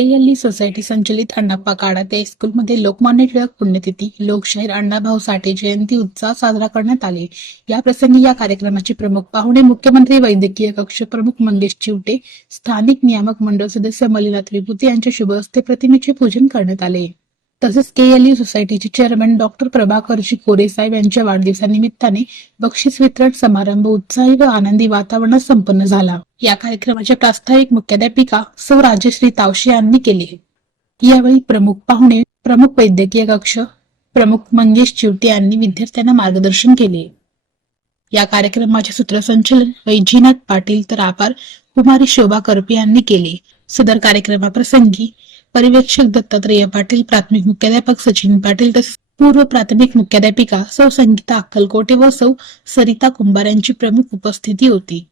KLE society संचलित अण्णाप्पा काळाते हायस्कूलमध्ये लोकमान्य टिळक पुण्यतिथी, लोकशाहीर अण्णाभाऊ साठे जयंती उत्साहात साजरा करण्यात आले. या प्रसंगी या कार्यक्रमाचे प्रमुख पाहुणे मुख्यमंत्री, वैद्यकीय कक्ष प्रमुख मंगेश चिवटे, स्थानिक नियामक मंडळ सदस्य मलिना त्रिपुती यांच्या शुभ हस्ते प्रतिमेचे पूजन करण्यात आले. तसेच केएलई सोसायटीचे चेअरमन डॉक्टर प्रभाकरजी कोरेसाहेब यांच्या वाढदिवसानिमित्ताने बक्षीस वितरण समारंभ उत्साही व आनंदी वातावरणात संपन्न झाला. या कार्यक्रमाचे प्रास्ताविक मुख्याध्यापिका सौ राजश्री तावशे यांनी केले. यावेळी प्रमुख पाहुणे, प्रमुख वैद्यकीय कक्ष प्रमुख मंगेश चिवटे यांनी विद्यार्थ्यांना मार्गदर्शन केले. या कार्यक्रमाचे सूत्रसंचालन वैजनाथ पाटील तर आभार कुमारी शोभा करपे यांनी केले. सदर कार्यक्रमाप्रसंगी पर्यवेक्षक दत्तात्रय पाटील, प्राथमिक मुख्याध्यापक सचिन पाटील तसेच पूर्व प्राथमिक मुख्याध्यापिका सौ संगीता अक्कलकोटे व सौ सरिता कुंभार यांची प्रमुख उपस्थिती होती.